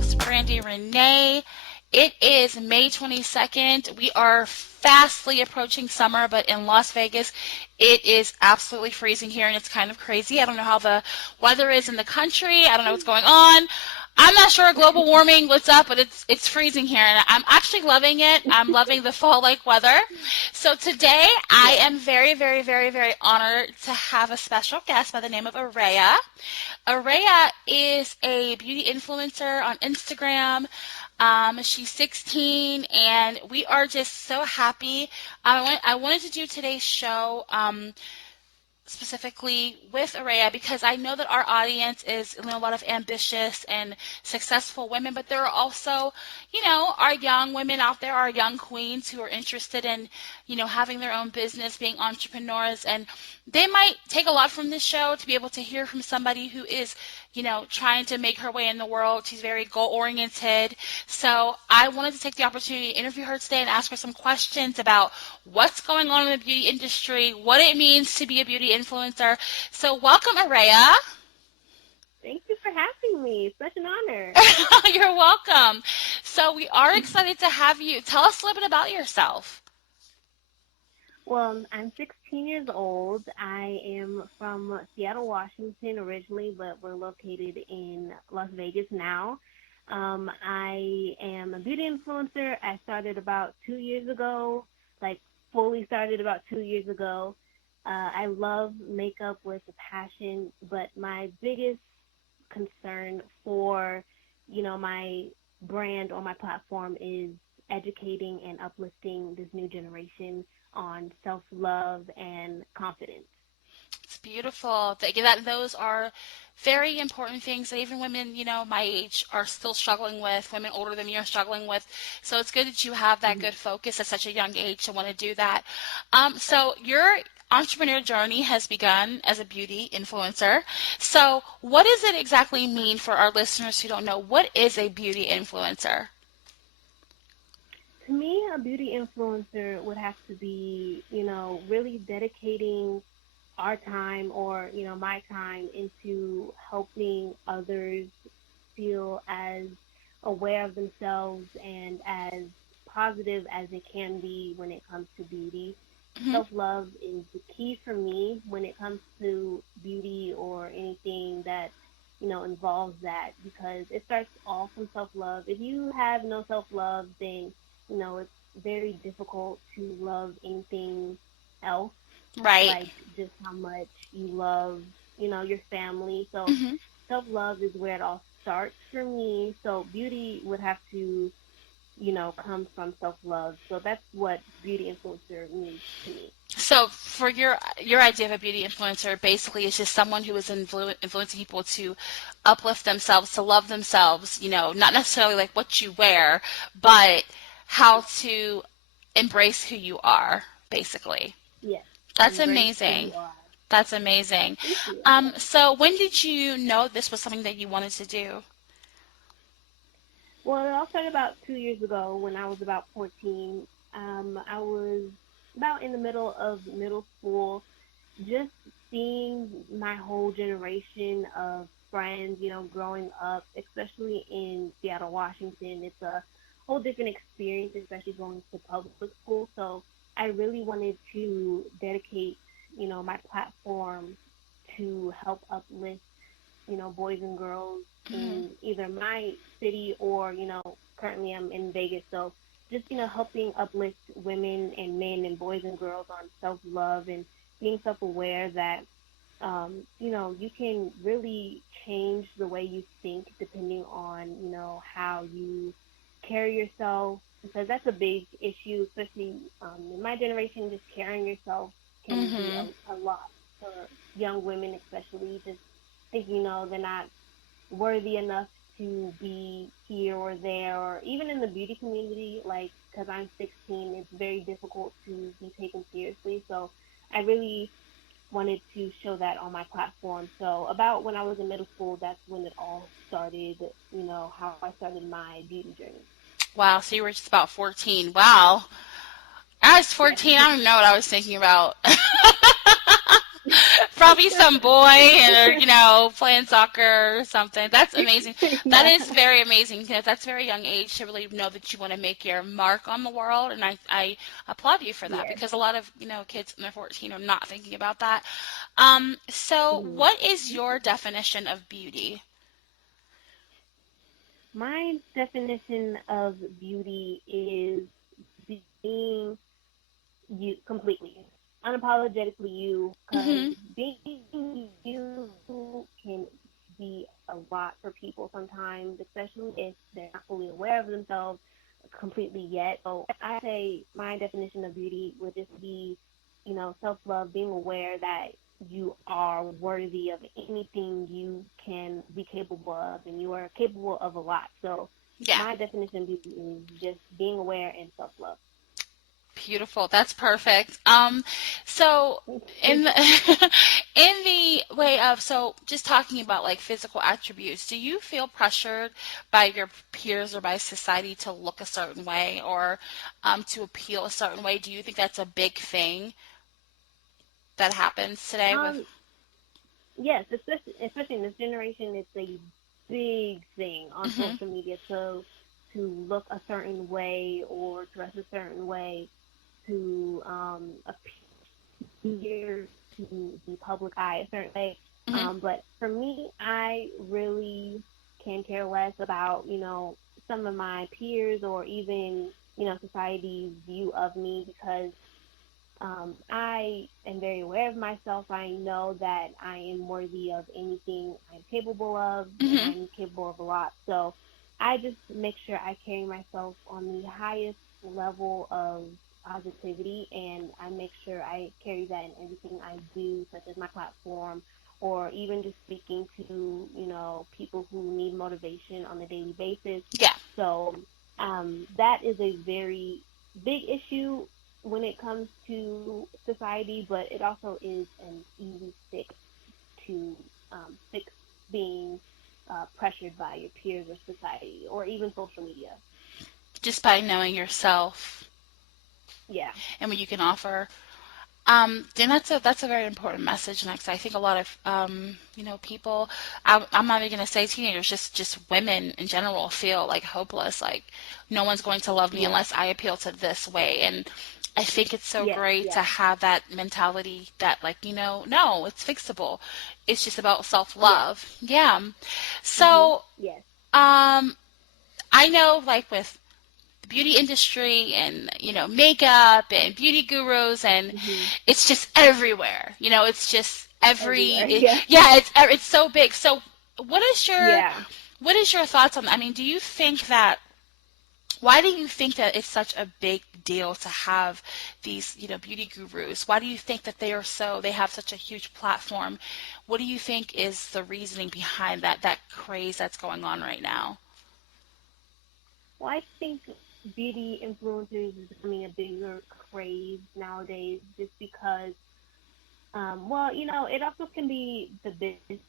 host, Brandy Renee. It is May 22nd. We are fastly approaching summer, but in Las Vegas, it is absolutely freezing here, and it's kind of crazy. I don't know how the weather is in the country. I don't know what's going on. I'm not sure global warming, what's up, but it's freezing here, and I'm actually loving it. I'm loving the fall-like weather. So today, I am very, very, very, very honored to have a special guest by the name of A'Rayah. A'Rayah is a beauty influencer on Instagram. She's 16, and we are just so happy. I wanted to do today's show specifically with A'Rayah because I know that our audience is a lot of ambitious and successful women, but there are also, our young women out there, our young queens who are interested in, having their own business, being entrepreneurs, and they might take a lot from this show to be able to hear from somebody who is, trying to make her way in the world. She's very goal-oriented. So I wanted to take the opportunity to interview her today and ask her some questions about what's going on in the beauty industry, what it means to be a beauty influencer. So welcome, A'Rayah. Thank you for having me. It's such an honor. You're welcome. So we are excited to have you. Tell us a little bit about yourself. Well, I'm 16 years old. I am from Seattle, Washington originally, but we're located in Las Vegas now. I am a beauty influencer. I started about 2 years ago, fully started about 2 years ago. I love makeup with a passion, but my biggest concern for, my brand or my platform is educating and uplifting this new generation on self-love and confidence. It's beautiful. Those are very important things that even women, my age are still struggling with, women older than me are struggling with. So it's good that you have that good focus at such a young age to want to do that. So your entrepreneur journey has begun as a beauty influencer. So what does it exactly mean for our listeners who don't know? What is a beauty influencer? To me, a beauty influencer would have to be, really dedicating our time or, my time into helping others feel as aware of themselves and as positive as it can be when it comes to beauty. Mm-hmm. Self-love is the key for me when it comes to beauty or anything that, involves that, because it starts all from self-love. If you have no self-love, then, it's very difficult to love anything else, Right. like just how much you love, your family. So Mm-hmm. self-love is where it all starts for me. So beauty would have to, come from self-love. So that's what beauty influencer means to me. So for your idea of a beauty influencer, basically it's just someone who is influencing people to uplift themselves, to love themselves, not necessarily like what you wear, but how to embrace who you are, basically. Yes. That's Embrace who amazing. you are. That's amazing. Thank you. So when did you know this was something that you wanted to do? Well, it all started about 2 years ago when I was about 14. I was about in the middle of middle school, just seeing my whole generation of friends, growing up, especially in Seattle, Washington. It's a whole different experience, especially going to public school. So I really wanted to dedicate, my platform to help uplift, boys and girls Mm-hmm. in either my city or, currently I'm in Vegas. So just, helping uplift women and men and boys and girls on self-love and being self-aware that, you can really change the way you think depending on, how you carry yourself, because that's a big issue, especially in my generation. Just carrying yourself can be Mm-hmm. a lot for young women, especially just thinking, they're not worthy enough to be here or there, or even in the beauty community, like, because I'm 16, it's very difficult to be taken seriously. So I really wanted to show that on my platform. So about when I was in middle school, that's when it all started, how I started my beauty journey. Wow, so you were just about 14. Wow. I was Yeah. 14. I don't know what I was thinking about. Probably some boy or, playing soccer or something. That's amazing. That Yeah. is very amazing. That's a very young age to really know that you want to make your mark on the world. And I applaud you for that Yes. because a lot of, kids when they're 14 are not thinking about that. So Mhm. what is your definition of beauty? My definition of beauty is being you completely, unapologetically you, because Mm-hmm. being you can be a lot for people sometimes, especially if they're not fully aware of themselves completely yet. So I say my definition of beauty would just be, self love, being aware that you are worthy of anything you can be capable of, and you are capable of a lot. So Yeah. my definition of beauty is just being aware and self love. Beautiful. That's perfect. So in the, in the way of just talking about like physical attributes, do you feel pressured by your peers or by society to look a certain way or to appeal a certain way? Do you think that's a big thing that happens today with? um, Yes, especially in this generation, it's a big thing on Hmm. social media to look a certain way or dress a certain way to appear to the public eye a certain way. Hmm. But for me, I really can care less about some of my peers or even society's view of me because I am very aware of myself. I know that I am worthy of anything I'm capable of, and Hmm. I'm capable of a lot. So I just make sure I carry myself on the highest level of positivity, and I make sure I carry that in everything I do, such as my platform, or even just speaking to people who need motivation on a daily basis. Yeah. So that is a very big issue when it comes to society, but it also is an easy fix to fix being pressured by your peers or society or even social media. Just by knowing yourself Yeah. and what you can offer. And that's a very important message, and I think a lot of people. I'm not even gonna say teenagers, just women in general feel like hopeless, like no one's going to love me Yeah. unless I appeal to this way. And I think it's so Yes. great to Yeah. have that mentality that like no, it's fixable. It's just about self Yes. love. Yeah. Mhm. So Yes. I know like with the beauty industry and makeup and beauty gurus and Mhm. it's just everywhere. It's just Everywhere. Yeah. yeah, it's so big. So what is your Yeah. what is your thoughts on that? I mean, do you think that why do you think that it's such a big deal to have these, beauty gurus? Why do you think that they have such a huge platform? What do you think is the reasoning behind that craze that's going on right now? Well, I think beauty influencers is becoming a bigger craze nowadays, just because well, it also can be the business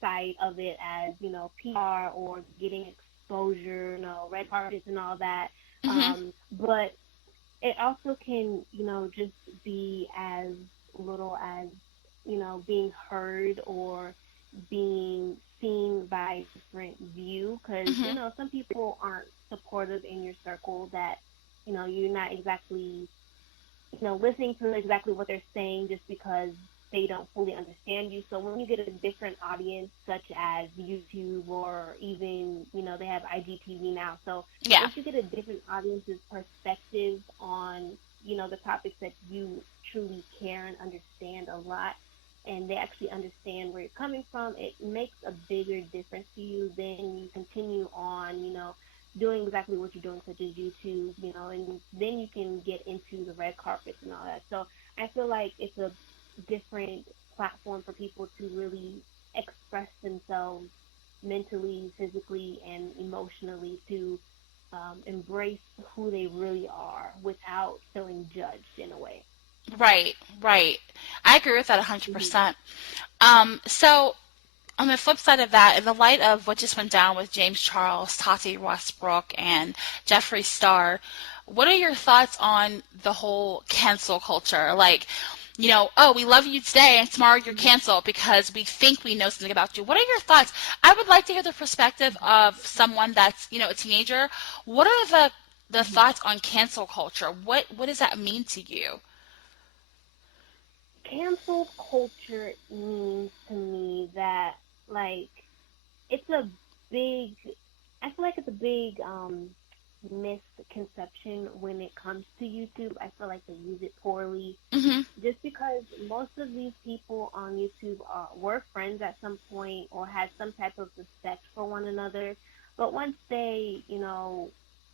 side of it as, PR or getting exposure, red carpets and all that. Mhm. But it also can, just be as little as, being heard or being seen by a different view. Because, Mhm. some people aren't supportive in your circle that, you're not exactly listening to exactly what they're saying just because they don't fully understand you. So when you get a different audience, such as YouTube or even, they have IGTV now. So Yeah. once you get a different audience's perspective on, the topics that you truly care and understand a lot, and they actually understand where you're coming from, it makes a bigger difference to you. Then you continue on, doing exactly what you're doing, such as YouTube, and then you can get into the red carpets and all that. So I feel like it's a different platform for people to really express themselves mentally, physically, and emotionally to embrace who they really are without feeling judged in a way. Right, right. I agree with that Hmm. 100%. So on the flip side of that, in the light of what just went down with James Charles, Tati Westbrook, and Jeffree Star, what are your thoughts on the whole cancel culture? Like, oh, we love you today and tomorrow you're canceled because we think we know something about you. What are your thoughts? I would like to hear the perspective of someone that's, a teenager. What are the Mhm. thoughts on cancel culture? What does that mean to you? Cancel culture means to me that, like, it's a big, I feel like it's a big misconception when it comes to YouTube. I feel like they use it poorly, Mhm. just because most of these people on YouTube were friends at some point or had some type of respect for one another. But once they,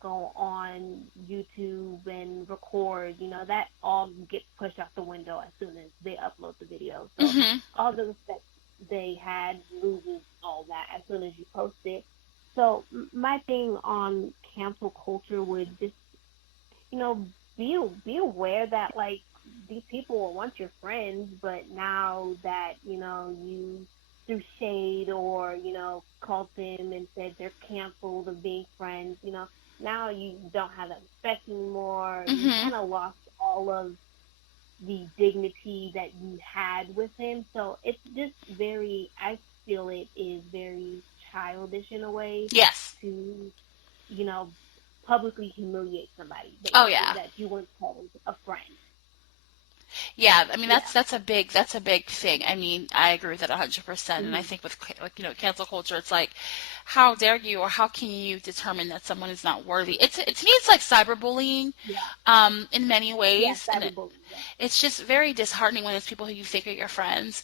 go on YouTube and record, that all gets pushed out the window as soon as they upload the video. So Mhm. all the respect they had loses all that as soon as you post it. So my thing on cancel culture would just, you know, be aware that, like, these people were once your friends, but now that, you threw shade or, called them and said they're canceled of being friends, now you don't have that respect anymore. You Mhm. kind of lost all of the dignity that you had with him. So it's just very, I feel it is very childish in a way Yes. to, you know, publicly humiliate somebody, Oh basically, yeah. that you once called a friend. Yeah, I mean Yeah. that's a big thing. I mean, I agree with that 100%. And I Hmm. think with like cancel culture, it's like, how dare you, or how can you determine that someone is not worthy? To me, it's like cyberbullying, Yeah. in many Yeah. ways, and Cyberbullying. Yeah. it's just very disheartening when it's people who you think are your friends.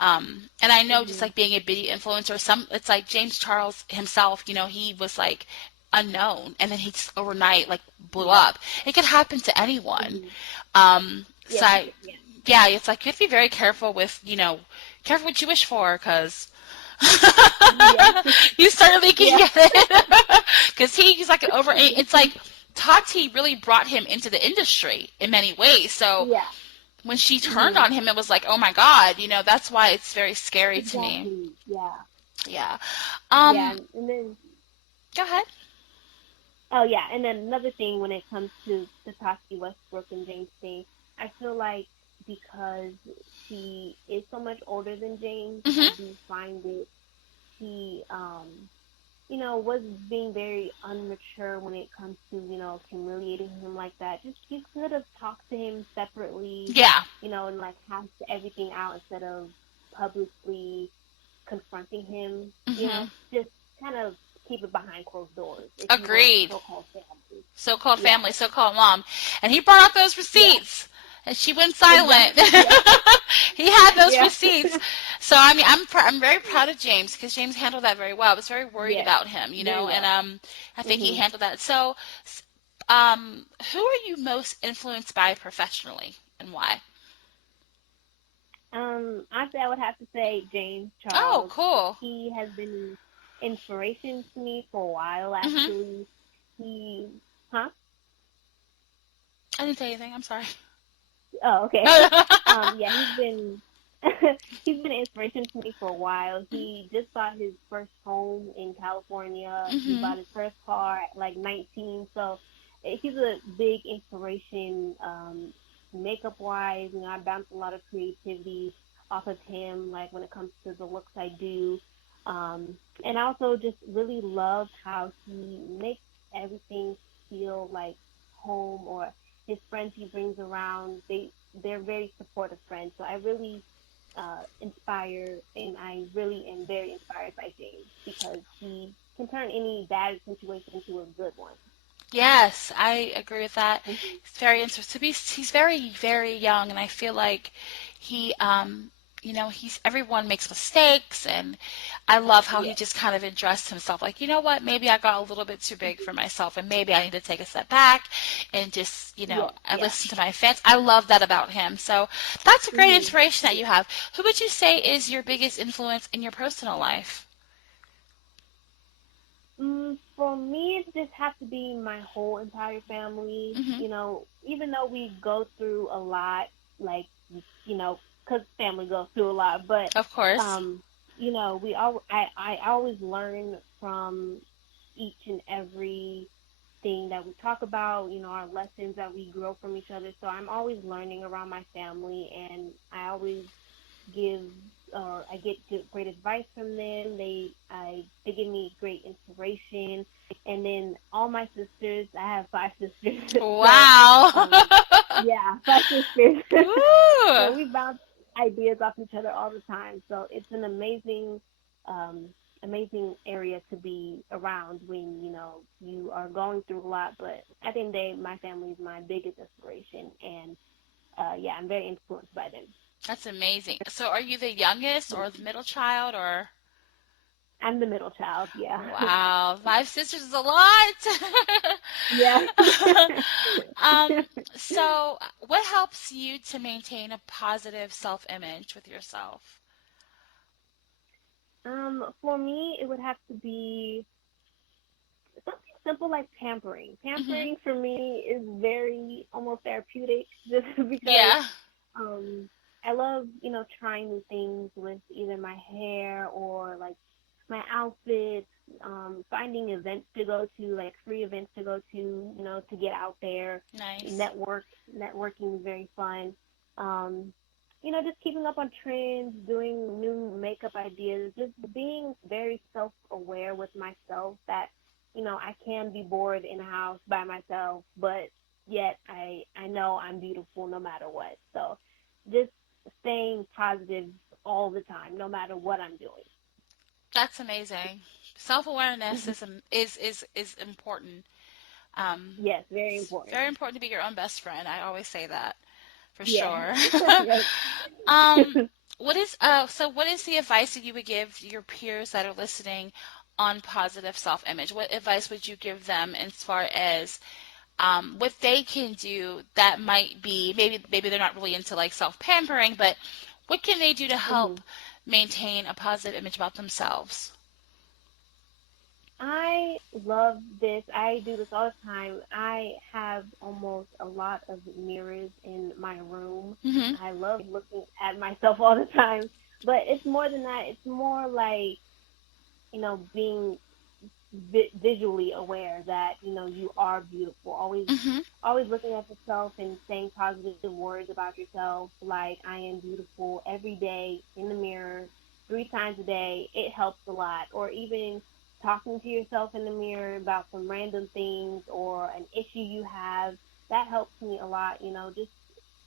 And I know just Hmm. like being a big influencer, it's like James Charles himself. He was like unknown, and then he just overnight like blew Yeah. up. It could happen to anyone. Hmm. So Yes. I, Yeah. yeah, it's like you have to be very careful with, careful what you wish for, because Yeah. you start leaking Yeah. at it. Because he's like an it's Hmm. like Tati really brought him into the industry in many ways. So Yeah. when she turned Hmm. on him, it was like, oh my God, that's why it's very scary to me. Exactly. Yeah. Yeah. Yeah. Um, And then, Go ahead. oh yeah, and then another thing when it comes to Takashi Westbrook and James thing, I feel like because she is so much older than James, I Hmm. do find it she was being very unmature when it comes to, humiliating him like that. Just you could have talked to him separately, Yeah. and like hashed everything out instead of publicly confronting him, Hmm. just kind of keep it behind closed doors if you were Agreed. so called family. So-called Yeah. family, so-called mom. And he brought out those Yeah. receipts. And she went silent. Exactly. Yeah. He had those Yeah. receipts. So I mean, I'm very proud of James because James handled that very well. I was very worried Yes. about him, Very and well. I think he Mhm. handled that. So, who are you most influenced by professionally, and why? Honestly, I would have to say James Oh, Charles. cool. He has been an inspiration to me for a while. Mhm. Actually, he, huh? I didn't say anything. I'm sorry. Oh, okay. Yeah, he's been he's been an inspiration to me for a while. He just bought his first home in California. He Mhm. bought his first car at like 19. So he's a big inspiration, makeup wise. I bounce a lot of creativity off of him, like when it comes to the looks I do. And I also just really love how he makes everything feel like home, or his friends he brings around, they're very supportive friends. So I really inspire, and I really am very inspired by James because he can turn any bad situation into a good one. Yes, I agree with that. Mm-hmm. He's very interesting. He's very, very young, and I feel like he, he's everyone makes mistakes, and I love how he Yes. just kind of addressed himself. Like, you know what? Maybe I got a little bit too big for myself, and maybe I need to take a step back and just, Yes. I Yeah. listen to my fans. I love that about him. So that's a great Mm-hmm. inspiration that you Yeah. have. Who would you say is your biggest influence in your personal life? For me, it just has to be my whole entire family. Hmm. Even though we go through a lot, like, because family goes through a lot, but Of course. um, I always learn from each and every everything that we talk about, our lessons that we grow from each other. So I'm always learning around my family, and I always give I get great advice from them. They give me great inspiration, and then all my sisters. I have five sisters, so Wow. yeah, five sisters. Ooh. So we bounce ideas off each other all the time. So it's an um, amazing area to be around when you are going through a lot. But at the end of the day, my family is my biggest inspiration, and yeah, I'm very influenced by them. That's amazing. So are you the youngest or the middle child or? I'm the middle child. Yeah. Wow, five sisters is a lot. Yeah. um, so what helps you to maintain a positive self-image with yourself? For me, it would have to be something simple like pampering. Hmm. Pampering for me is very almost therapeutic, just because Yeah. um I love, trying new things with either my hair or like my outfits, finding events to go to, like free events to go to, to get out there, Nice. networking is very fun. Um, just keeping up on trends, doing new makeup ideas, just being very self aware with myself that, I can be bored in a house by myself, but yet I know I'm beautiful no matter what. So just staying positive all the time, no matter what I'm That's amazing. Self-awareness doing. is important. Um, Yes, very it's important. very important to be your own best friend. I always say that for Yeah. sure. Yes. um, what is the advice that you would give your peers that are listening on positive self-image? What advice would you give them as far as what they can do that might be maybe they're not really into like self-pampering, but what can they do to hmm help maintain a positive image about themselves? I love this. I do this all the time. I have almost a lot of mirrors in my room. Hmm. I love looking at myself all the time. But it's more than that. It's more like, being visually aware that you are beautiful. Hmm. Always looking at yourself and saying positive words about yourself, like I am beautiful every day in the mirror, 3 times a day. It helps a lot. Or even talking to yourself in the mirror about some random things or an issue you have. That helps me a lot. Just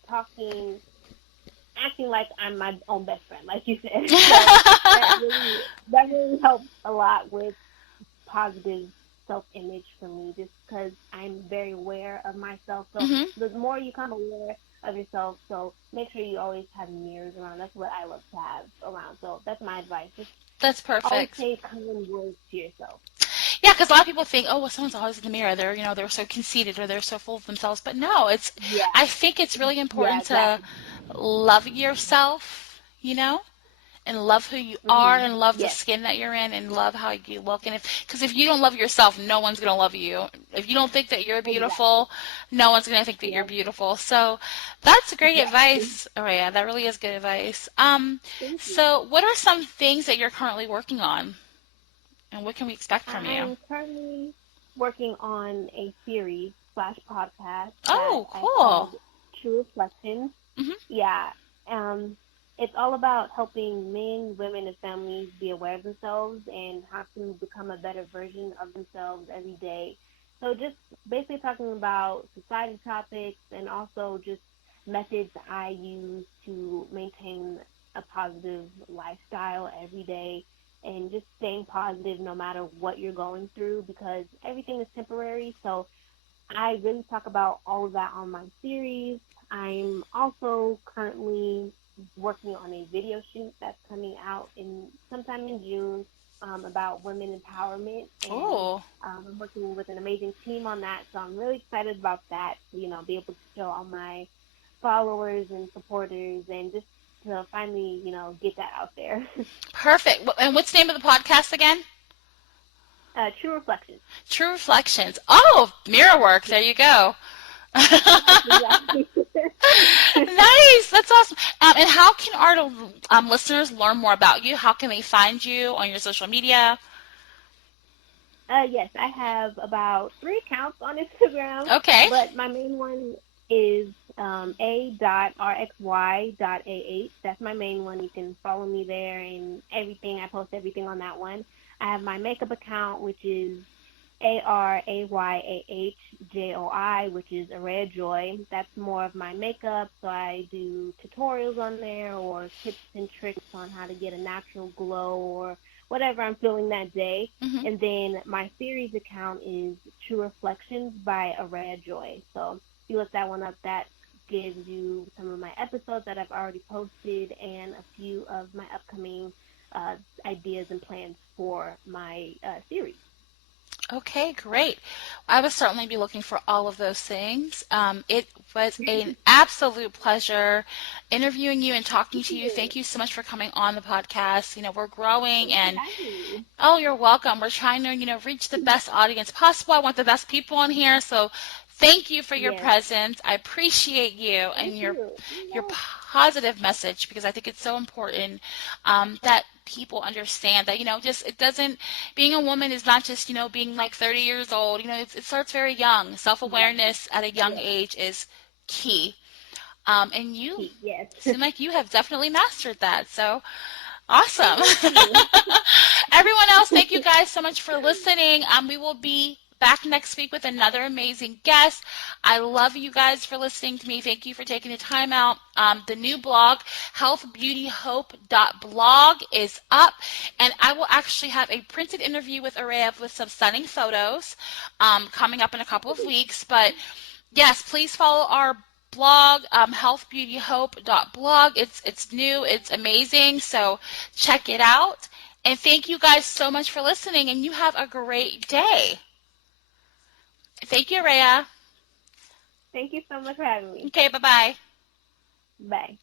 talking, acting like I'm my own best friend, like you said. So that really helps a lot with positive self image for me, just because I'm very aware of myself. So Hmm. the more you become aware of yourself, so make sure you always have mirrors around. That's what I love to have around. So that's my advice. Just That's always perfect. say kind words to yourself. Yeah, because a lot of people think, oh, well, someone's always in the mirror. They're so conceited or they're so full of themselves. But no, Yeah. I think it's really Yeah. important to Exactly. love yourself, and love who you are Mhm. and love the Yes. skin that you're in and love how you look. And because if you don't love yourself, no one's going to love you. If you don't think that you're Exactly. beautiful, no one's going to think that you're Yep. beautiful. So that's great Exactly. advice. Oh, yeah, that really is good advice. Thank you. So what are some things that you're currently working on and what can we expect from you? I'm currently working on a series slash podcast that Oh, I cool. called True Reflections. Hmm. Yeah. Um, it's all about helping men, women, and families be aware of themselves and how to become a better version of themselves every day. So just basically talking about society topics and also just methods I use to maintain a positive lifestyle every day and just staying positive no matter what you're going through, because everything is temporary. So I really talk about all of that on my series. I'm also currently working on a video shoot that's coming out in sometime in June, about women empowerment, and Oh, I'm working with an amazing team on that. So I'm really excited about that. To, be able to show all my followers and supporters, and just to finally, get that out there. perfect. And what's the name of the podcast again? True reflections. True Reflections. Oh, mirror work. There you go. Yes, exactly. Nice. That's awesome. And how can our listeners learn more about you? How can they find you on your social media? Yes, I have about 3 accounts on Instagram, Okay. but my main one is a.rxy.ah. That's my main one. You can follow me there and everything. I post everything on that one. I have my makeup account, which is ARAYAHJOI, which is A'Rayah Joi. That's more of my makeup. So I do tutorials on there or tips and tricks on how to get a natural glow or whatever I'm feeling that day. Hmm. And then my series account is True Reflections by A'Rayah Joi. So if you look that one up, that gives you some of my episodes that I've already posted and a few of my upcoming uh, ideas and plans for my series. Okay, great. I will certainly be looking for all of those things. It was an absolute pleasure interviewing you and talking Thank to you. you. Thank you so much for coming on the podcast. We're growing, Thanks for and having me. oh, you're welcome. We're trying to, reach the best audience possible. I want the best people on here. So thank you for your Yes. presence. I appreciate you Thank and your you. your Yes. positive message, because I think it's so important that people understand that, just it doesn't, being a woman is not just, being like 30 years old. It starts very young. Yes. Self-awareness at a young Yes. age is key. And you Yes. seem like you have definitely mastered that. So awesome. Thank you. Everyone else, thank you guys so much for listening. We will be back next week with another amazing guest. I love you guys for listening to me. Thank you for taking the time out. The new blog, Health.Beauty.Hope.blog, is up, and I will actually have a printed interview with A'Rayah with some stunning photos coming up in a couple of weeks. But yes, please follow our blog, Health.Beauty.Hope.blog. It's new, it's amazing, so check it out. And thank you guys so much for listening, and you have a great day. Thank you, Rhea. Thank you so much for having me. Okay, bye-bye. Bye.